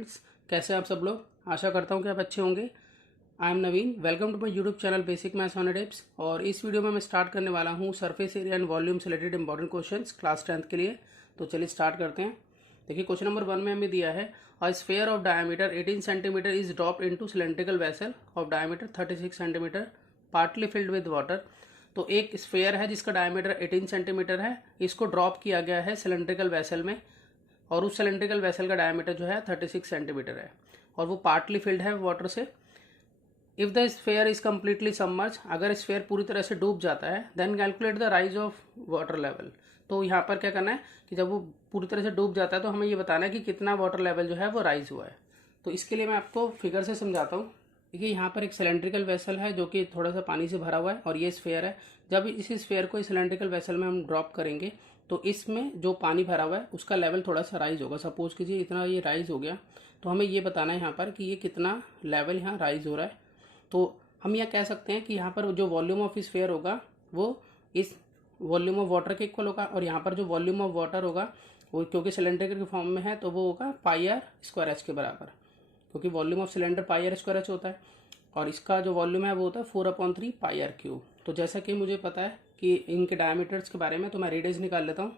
Students, कैसे हैं आप सब लोग। आशा करता हूं कि आप अच्छे होंगे। I am Naveen, welcome to my YouTube channel basic maths on tips. और इस वीडियो में मैं स्टार्ट करने वाला हूं सरफेस एरिया एंड वॉल्यूम से related important questions class 10th के लिए। तो चलिए स्टार्ट करते हैं। देखिए क्वेश्चन नंबर 1 में हमें दिया है a sphere of diameter 18 centimetre is dropped into cylindrical vessel of diameter 36 centimetre partly filled with water. तो एक स्फीयर है जिसका डायमीटर 18 सेंटीमीटर है, इसको ड्रॉप किया गया है सिलेंड्रिकल वेसल में, और उस सिलेंड्रिकल वेसल का डायमीटर जो है 36 सेंटीमीटर है और वो पार्टली फिल्ड है वाटर से। If the sphere is completely submerge, अगर स्फीयर पूरी तरह से डूब जाता है, then calculate the rise of water level. तो यहाँ पर क्या करना है कि जब वो पूरी तरह से डूब जाता है तो हमें ये बताना है कि कितना वाटर लेवल जो है वो राइज हुआ है। तो इसके लिए मैं आपको फिगर से समझाता हूँ। देखिए यहाँ पर एक सिलेंड्रिकल वेसल है जो कि थोड़ा सा पानी से भरा हुआ है और ये स्फीयर है। जब इस स्फीयर को सिलेंड्रिकल वेसल में हम ड्रॉप करेंगे तो इसमें जो पानी भरा हुआ है उसका लेवल थोड़ा सा राइज होगा। सपोज कीजिए इतना ये राइज हो गया, तो हमें ये बताना है यहाँ पर कि ये कितना लेवल यहाँ राइज हो रहा है। तो हम यह कह सकते हैं कि यहाँ पर जो वॉल्यूम ऑफ स्फीयर होगा वो इस वॉल्यूम ऑफ वाटर के इक्वल होगा, और यहाँ पर जो वॉल्यूम ऑफ वाटर होगा वो क्योंकि सिलेंडर के फॉर्म में है तो वो होगा पाई आर स्क्वायर एच के बराबर, क्योंकि volume of cylinder pi R square H होता है और इसका जो वॉल्यूम है वो होता है 4/3 पाई आर क्यूब। तो जैसा कि मुझे पता है कि इनके डायमीटर्स के बारे में, तो मैं रेडियस निकाल लेता हूँ।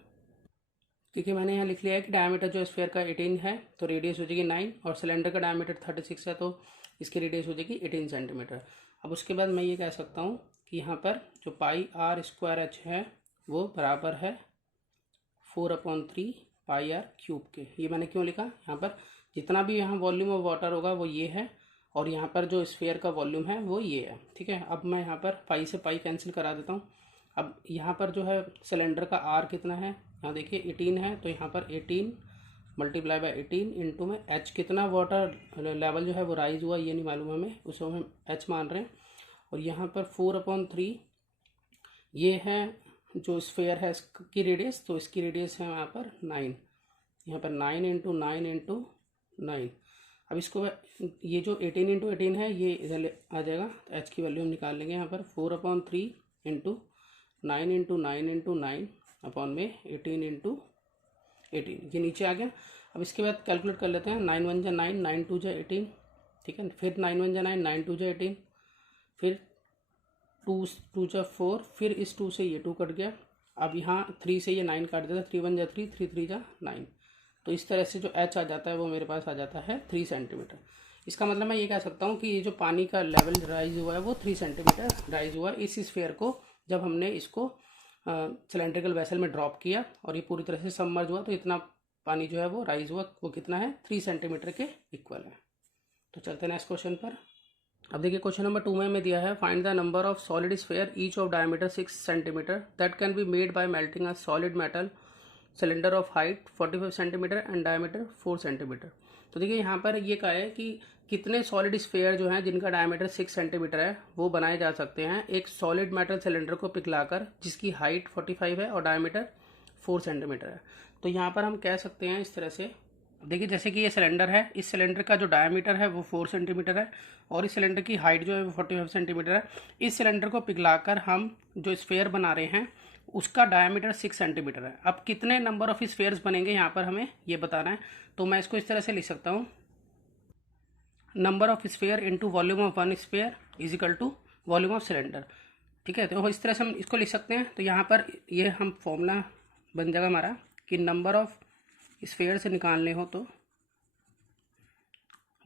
क्योंकि मैंने यहाँ लिख लिया है कि डायमीटर जो स्फीयर का 18 है तो रेडियस हो जाएगी 9, और सिलेंडर का डायमीटर 36 है तो इसकी रेडियस हो जाएगी 18 सेंटीमीटर। अब उसके बाद मैं ये कह सकता हूँ कि यहाँ पर जो पाई आर स्क्वायर एच है वो बराबर है 4/3 पाई आर क्यूब के। ये मैंने क्यों लिखा, यहाँ पर जितना भी यहाँ वॉल्यूम ऑफ वाटर होगा वो ये है, और यहाँ पर जो स्फीयर का वॉल्यूम है वो ये है। ठीक है, अब मैं यहाँ पर पाई से पाई कैंसिल करा देता हूँ। अब यहाँ पर जो है सिलेंडर का आर कितना है, यहाँ देखिए 18 है, तो यहाँ पर 18 मल्टीप्लाई बाई 18 इंटू में एच कितना वाटर लेवल जो है वो राइज हुआ ये नहीं मालूम हमें, उसको हम एच मान रहे हैं। और यहाँ पर 4/3 ये है जो स्फीयर है इसकी रेडियस, तो इसकी रेडियस है यहाँ पर 9, यहाँ पर 9 इंटू 9 इंटू 9। अब इसको ये जो 18 इंटू 18 है ये इधर आ जाएगा, तो एच की वैल्यू हम निकाल लेंगे। यहाँ पर 4/3 इंटू 9 इंटू 9 इंटू 9 अपॉन में 18 इंटू 18, ये नीचे आ गया। अब इसके बाद कैलकुलेट कर लेते हैं। 9 1 जा 9, 9 2 जा 18, ठीक है, फिर 9 1 जा 9, 9 2 जा 18, फिर 2 2 जा 4, फिर इस 2 से ये 2 कट गया। अब यहाँ 3 से ये 9 काट देता, 3 1 जा 3, 3 3 जा 9। तो इस तरह से जो एच आ जाता है वो मेरे पास आ जाता है 3 सेंटीमीटर। इसका मतलब मैं ये कह सकता हूँ कि ये जो पानी का लेवल राइज हुआ है वो 3 सेंटीमीटर राइज हुआ है इस स्फीयर को जब हमने इसको सिलेंड्रिकल वेसल में ड्रॉप किया और ये पूरी तरह से सबमर्ज हुआ, तो इतना पानी जो है वो राइज हुआ, वो कितना है 3 सेंटीमीटर के इक्वल है। तो चलते हैं नेक्स्ट क्वेश्चन पर। अब देखिए क्वेश्चन नंबर 2 में हमें दिया है find the number of solid sphere each of diameter 6 centimetre that can be made by melting a solid metal cylinder of height 45 centimetre and diameter 4 centimetre. तो देखिए यहाँ पर ये कहा है कि कितने सॉलिड स्फीयर जो हैं जिनका डायमीटर 6 सेंटीमीटर है वो बनाए जा सकते हैं एक सॉलिड मेटल सिलेंडर को पिघलाकर जिसकी हाइट 45 है और डायमीटर 4 सेंटीमीटर है। तो यहाँ पर हम कह सकते हैं इस तरह से, देखिए जैसे कि ये सिलेंडर है, इस सिलेंडर का जो डायमीटर है वो 4 सेंटीमीटर है और इस सिलेंडर की हाइट जो है वो 45 सेंटीमीटर है। इस सिलेंडर को पिघलाकर हम जो स्फीयर बना रहे हैं उसका डायमीटर 6 सेंटीमीटर है। अब कितने नंबर ऑफ स्फीयर्स बनेंगे यहाँ पर हमें ये बताना है। तो मैं इसको इस तरह से लिख सकता हूँ, number of sphere into volume of one sphere is equal to volume of cylinder. ठीक है, तो इस तरह से हम इसको लिख सकते हैं। तो यहाँ पर ये हम फॉर्मूला बन जाएगा हमारा कि नंबर ऑफ स्फीयर से निकालने हो तो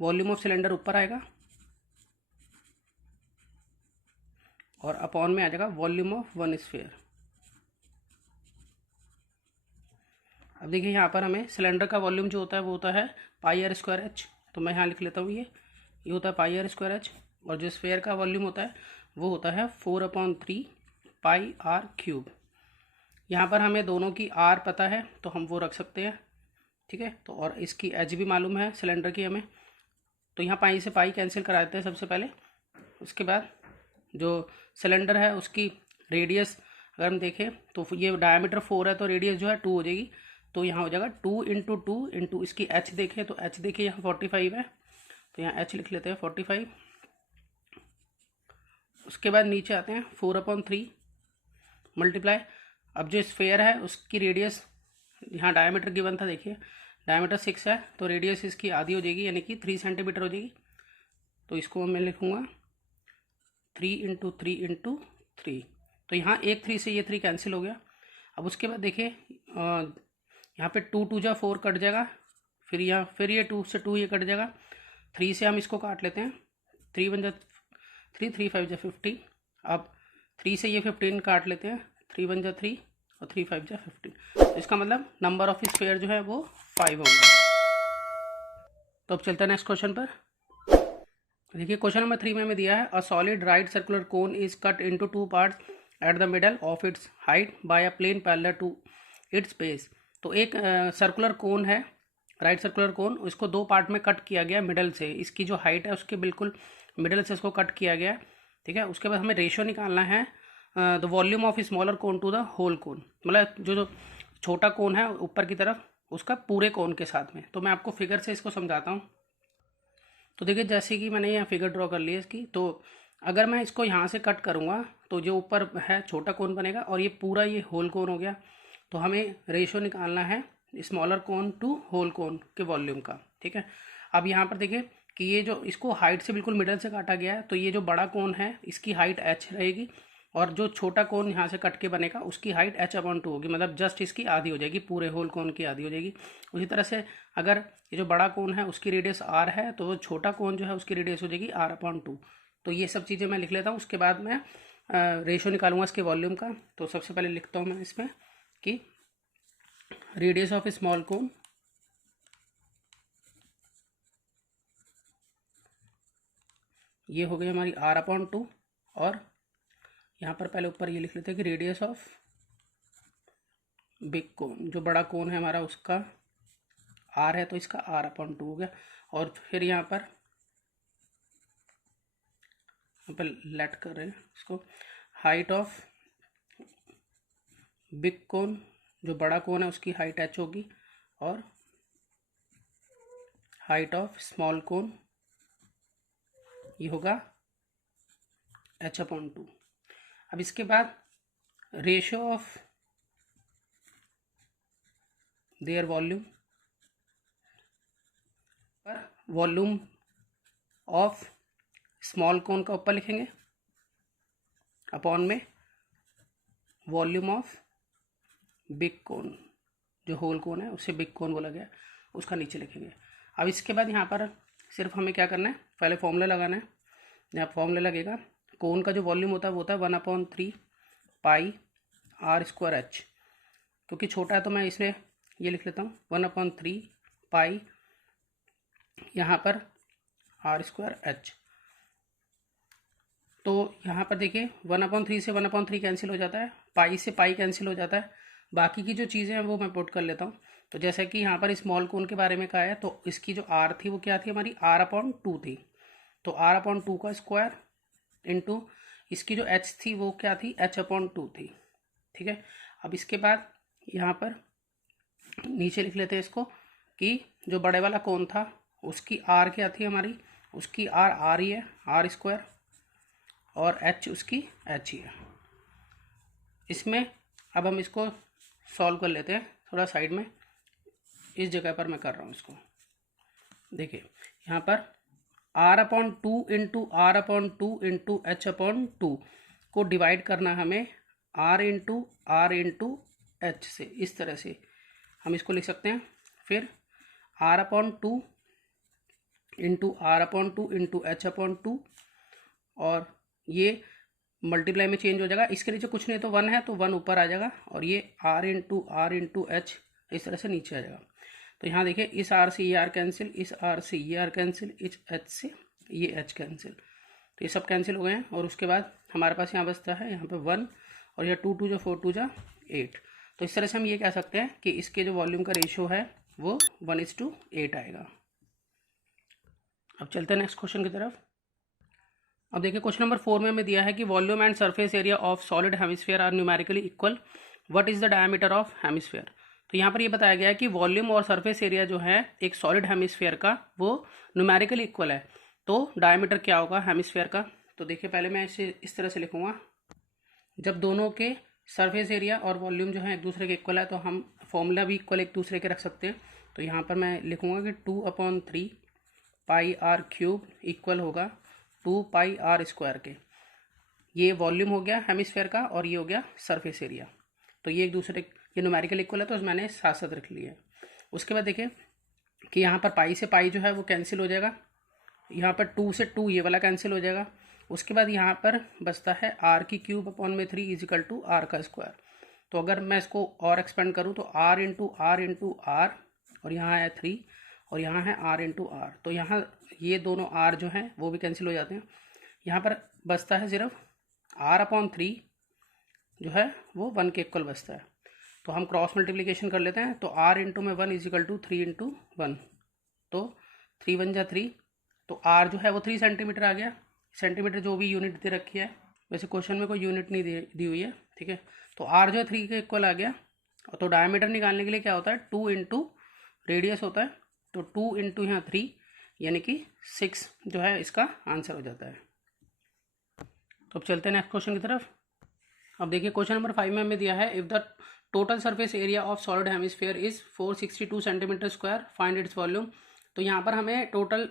वॉल्यूम ऑफ सिलेंडर ऊपर आएगा और अपॉन में आ जाएगा वॉल्यूम ऑफ वन स्फीयर। अब देखिए यहाँ पर हमें सिलेंडर का वॉल्यूम जो होता है वो होता है पाई आर स्क्वायर एच, तो मैं यहाँ लिख लेता हूँ ये होता है पाई आर स्क्वायर एच, और जो स्फीयर का वॉल्यूम होता है वो होता है 4/3 पाई आर क्यूब। यहाँ पर हमें दोनों की आर पता है तो हम वो रख सकते हैं, ठीक है। तो और इसकी एच भी मालूम है सिलेंडर की हमें, तो यहाँ पाई से पाई कैंसिल करा देते हैं सबसे पहले। उसके बाद जो सिलेंडर है उसकी रेडियस अगर हम देखें तो ये डायमीटर 4 है तो रेडियस जो है 2 हो जाएगी, तो यहाँ हो जाएगा 2 इंटू 2 इंटू इसकी एच देखें तो एच देखिए यहाँ 45 है, तो यहाँ एच लिख लेते हैं 45। उसके बाद नीचे आते हैं 4/3 मल्टीप्लाई, अब जो स्फीयर है उसकी रेडियस यहाँ डायमीटर गिवन था देखिए डायमीटर 6 है तो रेडियस इसकी आधी हो जाएगी, यानी कि 3 सेंटीमीटर हो जाएगी। तो इसको मैं लिखूँगा 3 × 3 × 3। तो यहाँ एक 3 से ये 3 कैंसिल हो गया। अब उसके बाद देखिए यहाँ पे 2 × 2 = 4 कट जाएगा, फिर ये 2 से 2 ये कट जाएगा, 3 से हम इसको काट लेते हैं, 3 × 1 = 3, 3 × 5 = 15। अब 3 से ये 15 काट लेते हैं, 3 × 1 = 3 और 3 × 5 = 15। तो इसका मतलब नंबर ऑफ स्फीयर जो है वो 5 होगा। तो अब चलते हैं नेक्स्ट क्वेश्चन पर। देखिए क्वेश्चन नंबर 3 में हमें दिया है, a solid right circular cone is cut into 2 parts at the middle of its height by a plane parallel to its base. तो एक सर्कुलर कोन है, राइट सर्कुलर कोन, इसको 2 पार्ट में कट किया गया मिडल से, इसकी जो हाइट है उसके बिल्कुल मिडल से इसको कट किया गया, ठीक है। उसके बाद हमें रेशियो निकालना है the volume of smaller cone to the whole cone, मतलब जो छोटा कोन है ऊपर की तरफ उसका पूरे कोन के साथ में। तो मैं आपको फिगर से इसको समझाता हूँ। तो देखिए जैसे कि मैंने यहाँ फिगर ड्रॉ कर ली है इसकी, तो अगर मैं इसको यहाँ से कट करूँगा तो जो ऊपर है छोटा कोन बनेगा और ये पूरा ये होल कोन हो गया। तो हमें रेशियो निकालना है स्मॉलर कोन टू होल कोन के वॉल्यूम का, ठीक है। अब यहाँ पर देखिए कि ये जो इसको हाइट से बिल्कुल मिडल से काटा गया है, तो ये जो बड़ा कोन है इसकी हाइट h रहेगी और जो छोटा कोन यहाँ से कट के बनेगा उसकी हाइट h/2 होगी, मतलब जस्ट इसकी आधी हो जाएगी, पूरे होल कोन की आधी हो जाएगी। उसी तरह से अगर ये जो बड़ा कोन है उसकी रेडियस r है तो छोटा कोन जो है उसकी रेडियस हो जाएगी r/2। तो ये सब चीज़ें मैं लिख लेता हूँ, उसके बाद मैं रेशियो निकालूंगा इसके वॉल्यूम का। तो सबसे पहले लिखता हूँ मैं इसमें कि रेडियस ऑफ स्मॉल कोन ये हो गई हमारी r/2, और यहाँ पर पहले ऊपर ये लिख लेते हैं कि रेडियस ऑफ बिग कोन, जो बड़ा कोन है हमारा उसका r है तो इसका r/2 हो गया। और फिर यहाँ पर लेट कर रहे हैं इसको, हाइट ऑफ बिग कोन, जो बड़ा कोन है उसकी हाइट h होगी, और हाइट ऑफ स्मॉल कोन ये होगा h/2। अब इसके बाद रेशियो ऑफ देयर वॉल्यूम पर वॉल्यूम ऑफ स्मॉल कोन का ऊपर लिखेंगे अपॉन में वॉल्यूम ऑफ बिग कोन, जो होल कोन है उसे बिग कोन बोला गया, उसका नीचे लिखेंगे। अब इसके बाद यहाँ पर सिर्फ हमें क्या करना है, पहले फॉर्मूला लगाना है। यहाँ फॉर्मूला लगेगा, कोन का जो वॉल्यूम होता है वो होता है 1/3 पाई r²h, क्योंकि छोटा है तो मैं इसलिए ये लिख लेता हूँ 1/3 पाई यहाँ पर r²h। तो यहाँ पर देखिए 1/3 से 1/3 कैंसिल हो जाता है, पाई से पाई कैंसिल हो जाता है, बाकी की जो चीज़ें हैं वो मैं पुट कर लेता हूँ। तो जैसे कि यहाँ पर स्मॉल कोन के बारे में कहा है, तो इसकी जो r थी वो क्या थी हमारी r/2 थी, तो r/2 का स्क्वायर इंटू इसकी जो h थी वो क्या थी h/2 थी, ठीक है। अब इसके बाद यहाँ पर नीचे लिख लेते हैं इसको कि जो बड़े वाला कोन था उसकी r क्या थी हमारी, उसकी r ही है r², और h उसकी h ही है। इसमें अब हम इसको सॉल्व कर लेते हैं, थोड़ा साइड में इस जगह पर मैं कर रहा हूँ इसको। देखिए यहाँ पर r/2 into r/2 into h/2 को डिवाइड करना हमें r इंटू h से, इस तरह से हम इसको लिख सकते हैं। फिर r/2 इंटू h/2, और ये मल्टीप्लाई में चेंज हो जाएगा, इसके नीचे कुछ नहीं तो 1 है तो 1 ऊपर आ जाएगा, और ये r इंटू h इस तरह से नीचे आ जाएगा। तो यहाँ देखिए इस r से ये r कैंसिल, इस r से ये r कैंसिल, इस h से ये h कैंसिल, तो ये सब कैंसिल हो गए हैं। और उसके बाद हमारे पास यहाँ बचता है यहाँ पे 1, और यह 2 × 2 = 4, 2 × 8। तो इस तरह से हम ये कह सकते हैं कि इसके जो वॉल्यूम का रेशियो है वो 1:8 आएगा। अब चलते हैं नेक्स्ट क्वेश्चन की तरफ। अब देखिए क्वेश्चन नंबर 4 में हमें दिया है कि volume and surface area of solid hemisphere are numerically equal, what is the diameter of hemisphere. तो यहाँ पर ये बताया गया है कि वॉल्यूम और सरफेस एरिया जो है एक सॉलिड हेमिस्फीयर का वो न्यूमेरिकली इक्वल है, तो डायमीटर क्या होगा हेमिस्फीयर का। तो देखिए पहले मैं इसे इस तरह से लिखूंगा, जब दोनों के सरफेस एरिया और वॉल्यूम जो है एक दूसरे के इक्वल है तो हम फॉर्मूला भी इक्वल एक दूसरे के रख सकते हैं। तो यहाँ पर मैं लिखूँगा कि 2/3 पाई आर क्यूब इक्वल होगा 2 पाई आर स्क्वायर के। ये वॉल्यूम हो गया हेमिस्फेयर का और ये हो गया सरफेस एरिया। तो ये एक दूसरे ये न्यूमेरिकल इक्वल है तो मैंने साथ साथ रख लिया है। उसके बाद देखिए कि यहाँ पर पाई से पाई जो है वो कैंसिल हो जाएगा, यहाँ पर 2 से 2 ये वाला कैंसिल हो जाएगा। उसके बाद यहाँ पर बचता है आर की क्यूब अपॉन में 3 इजिकल टू आर का स्क्वायर। तो अगर मैं इसको और एक्सपेंड करूँ तो आर इंटू आर और यहाँ है 3 और यहाँ है आर इंटू आर। तो यहाँ ये दोनों आर जो हैं वो भी कैंसिल हो जाते हैं। यहाँ पर बचता है सिर्फ r/3 जो है वो 1 के इक्वल बचता है। तो हम क्रॉस मल्टीप्लिकेशन कर लेते हैं। तो r इंटू में 1 इजिकल टू 3 इंटू 1, तो 3 1 जा 3, तो r जो है वो 3 सेंटीमीटर आ गया। सेंटीमीटर जो भी यूनिट दे रखी है, वैसे क्वेश्चन में कोई यूनिट नहीं दी हुई है, ठीक है। तो r जो है 3 के इक्वल आ गया। तो डायमीटर निकालने के लिए क्या होता है, 2 इंटू रेडियस होता है। तो 2 इंटू यहाँ 3 यानी कि 6 जो है इसका आंसर हो जाता है। तो अब चलते हैं नेक्स्ट क्वेश्चन की तरफ। अब देखिए क्वेश्चन नंबर 5 में हमें दिया है if the total surface area of solid hemisphere is 462 centimetre square find its volume. तो यहाँ पर हमें टोटल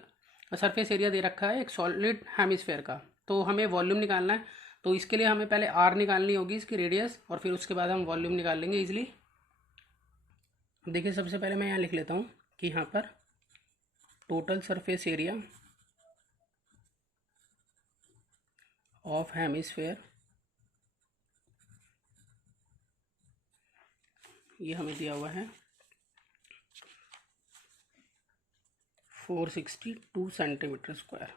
सरफेस एरिया दे रखा है एक सॉलिड हेमिस्फीयर का, तो हमें वॉल्यूम निकालना है। तो इसके लिए हमें पहले आर निकालनी होगी, इसकी रेडियस, और फिर उसके बाद हम वॉल्यूम निकाल लेंगे ईजिली। देखिए सबसे पहले मैं यहाँ लिख लेता हूँ कि यहाँ पर total surface area of hemisphere, ये हमें दिया हुआ है 462 सेंटीमीटर स्क्वायर,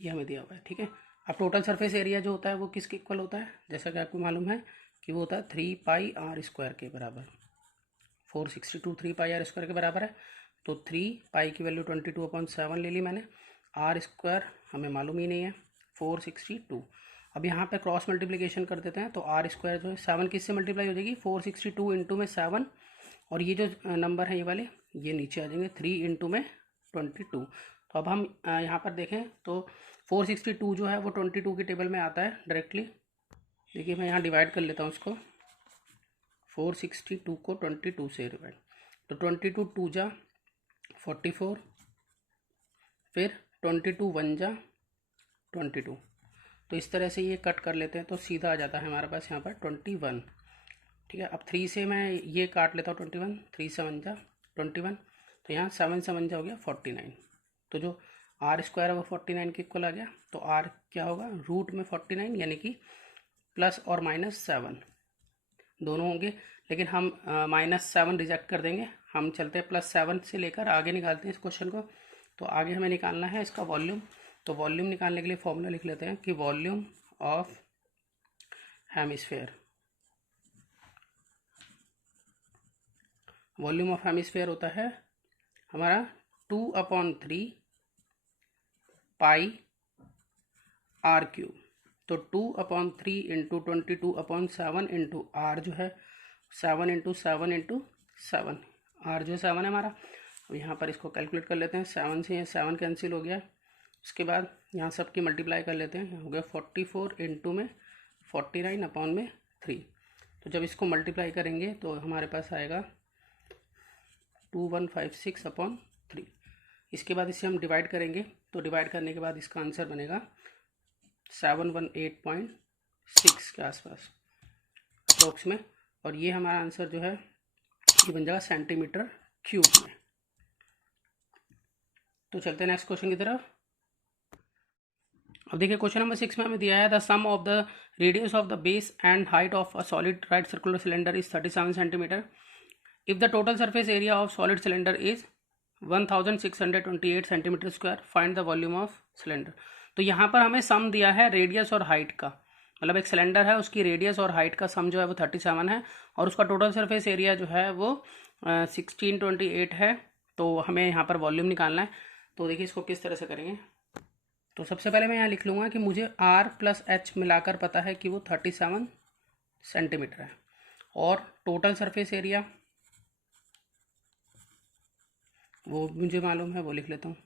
ये हमें दिया हुआ है, ठीक है। अब टोटल सरफेस एरिया जो होता है वो किसके इक्वल होता है, जैसा कि आपको मालूम है कि वो होता है 3 पाई आर स्क्वायर के बराबर। 462 3 पाई आर स्क्वायर के बराबर है। तो 3 पाई की वैल्यू 22/7 ले ली मैंने, आर स्क्वायर हमें मालूम ही नहीं है 462। अब यहाँ पे क्रॉस मल्टीप्लिकेशन कर देते हैं। तो आर स्क्वायर जो है 7 किससे मल्टीप्लाई हो जाएगी, 462 इंटू में 7, और ये जो नंबर है ये वाले ये नीचे आ जाएंगे 3 इंटू में 22। तो अब हम यहाँ पर देखें तो 462 जो है वो 22 की टेबल में आता है डायरेक्टली। देखिए मैं यहाँ डिवाइड कर लेता हूँ उसको, 462 को 22 से डिवाइड, तो 22 2 जा 44, फिर 22 1 जा 22। तो इस तरह से ये कट कर लेते हैं तो सीधा आ जाता है हमारे पास यहाँ पर 21, ठीक है। अब 3 से मैं ये काट लेता हूँ 21, 3 7 जा 21, तो यहाँ 7 7 जा हो गया 49। तो जो आर स्क्वायर है वो 49 के इक्वल आ गया। तो आर क्या होगा, रूट में 49 यानी कि प्लस और -7 दोनों होंगे, लेकिन हम -7 रिजेक्ट कर देंगे। हम चलते हैं +7 से लेकर आगे निकालते हैं इस क्वेश्चन को। तो आगे हमें निकालना है इसका वॉल्यूम। तो वॉल्यूम निकालने के लिए फॉर्मूला लिख लेते हैं कि volume of hemisphere, volume of hemisphere होता है हमारा 2/3 पाई आर क्यूब। तो 2/3 इंटू 22/7 इंटू आर जो है 7 इंटू 7 इंटू 7, आर जो 7 है हमारा। अब यहाँ पर इसको कैलकुलेट कर लेते हैं, 7 से 7 कैंसिल हो गया। उसके बाद यहाँ सब की मल्टीप्लाई कर लेते हैं, हो गया 44 इंटू में 49 अपॉन में 3। तो जब इसको मल्टीप्लाई करेंगे तो हमारे पास आएगा 2156/3। इसके बाद इसे हम डिवाइड करेंगे, तो डिवाइड करने के बाद इसका आंसर बनेगा 718.6 के आसपास अप्रोक्स में, और ये हमारा आंसर जो है ये बन जाएगा सेंटीमीटर क्यूब में। तो चलते हैं नेक्स्ट क्वेश्चन की तरफ। अब देखिए क्वेश्चन नंबर 6 में हमें दिया है the sum of the radius of the base and height of a solid right circular cylinder is 37 centimetre. If the total surface area of solid cylinder is 1628 centimetre square find the volume of cylinder. तो यहाँ पर हमें सम दिया है radius और height का, मतलब एक सिलेंडर है उसकी रेडियस और हाइट का सम जो है वो 37 है, और उसका टोटल सरफेस एरिया जो है वो 1628 है। तो हमें यहाँ पर वॉल्यूम निकालना है। तो देखिए इसको किस तरह से करेंगे। तो सबसे पहले मैं यहाँ लिख लूँगा कि मुझे R प्लस H मिलाकर पता है कि वो 37 सेंटीमीटर है, और टोटल सरफेस एरिया वो मुझे मालूम है, वो लिख लेता हूँ।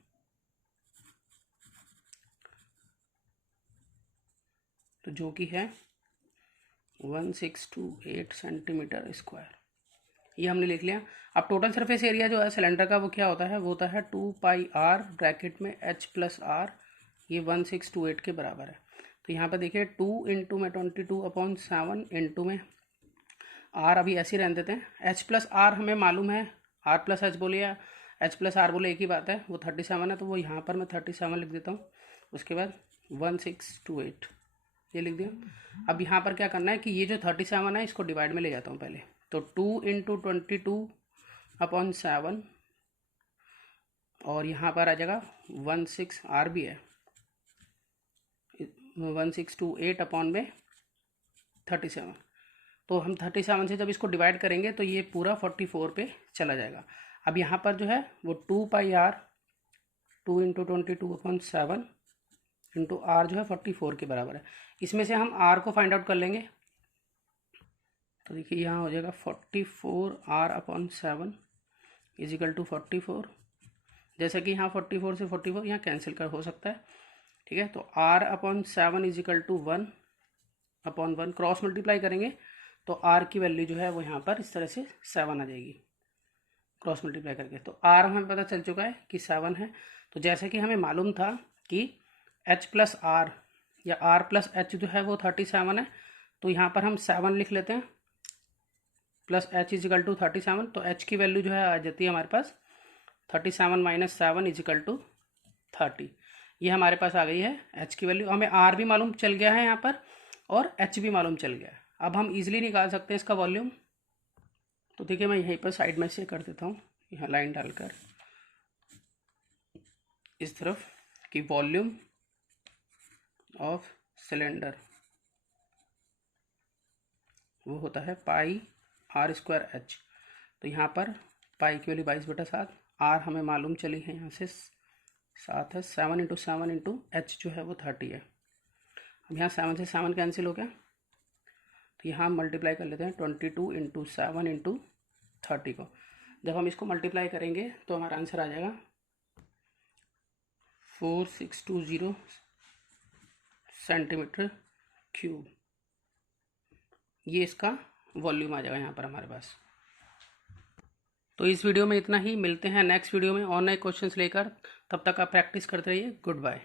तो जो कि है 1628 सेंटीमीटर स्क्वायर, ये हमने लिख लिया। अब टोटल सरफेस एरिया जो है सिलेंडर का वो क्या होता है, वो होता है 2πr ब्रैकेट में h+r, ये 1628 के बराबर है। तो यहाँ पर देखिए 2 इंटू में 22/7 इंटू में r, अभी ऐसे ही रहने देते हैं। h+r हमें मालूम है, r+h बोले या h+r बोले एक ही बात है, वो 37 है, तो वो यहाँ पर मैं 37 लिख देता हूँ। उसके बाद 1628 ये लिख दिया। अब यहाँ पर क्या करना है कि ये जो 37 है इसको डिवाइड में ले जाता हूँ पहले। तो 2 इंटू 22/7 और यहाँ पर आ जाएगा 16r भी है, 1628/37। तो हम 37 से जब इसको डिवाइड करेंगे तो ये पूरा 44 पे चला जाएगा। अब यहाँ पर जो है वो 2πr 2 इंटू 22/7 इंटू आर जो है 44 के बराबर है। इसमें से हम आर को फाइंड आउट कर लेंगे। तो देखिए यहाँ हो जाएगा 44r/7 इजिकल टू 44। जैसे कि यहाँ 44 से 44 यहाँ कैंसिल कर हो सकता है, ठीक है। तो r/7 is equal to 1/1 cross multiply करेंगे तो r की वैल्यू जो है वो यहाँ पर इस तरह से 7 आ जाएगी क्रॉस मल्टीप्लाई करके। तो r हमें पता चल चुका है कि 7 है। तो जैसे कि हमें मालूम था कि h+r या r+h जो है वो 37 है, तो यहाँ पर हम 7 लिख लेते हैं प्लस h इजिकल टू 37। तो h की वैल्यू जो है आ जाती है हमारे पास 37 - 7 इजिकल टू 30। ये हमारे पास आ गई है h की वैल्यू। हमें r भी मालूम चल गया है यहाँ पर और h भी मालूम चल गया है। अब हम इजीली निकाल सकते हैं इसका वॉल्यूम। तो देखिए मैं यहीं पर साइड में से कर देता हूँ, यहाँ लाइन डालकर इस तरफ कि वॉल्यूम ऑफ सिलेंडर वो होता है πr²h। तो यहाँ पर पाई की वैल्यू 22/7, r हमें मालूम चली है यहाँ से 7 है, 7 इंटू 7 इंटू h जो है वो 30 है। अब यहाँ 7 से 7 कैंसिल हो गया, तो यहाँ हम मल्टीप्लाई कर लेते हैं 22 इंटू 7 इंटू 30 को। जब हम इसको मल्टीप्लाई करेंगे तो हमारा आंसर आ जाएगा 4620 सेंटीमीटर क्यूब। ये इसका वॉल्यूम आ जाएगा यहाँ पर हमारे पास। तो इस वीडियो में इतना ही, मिलते हैं नेक्स्ट वीडियो में और नए क्वेश्चंस लेकर। तब तक आप प्रैक्टिस करते रहिए। Good bye.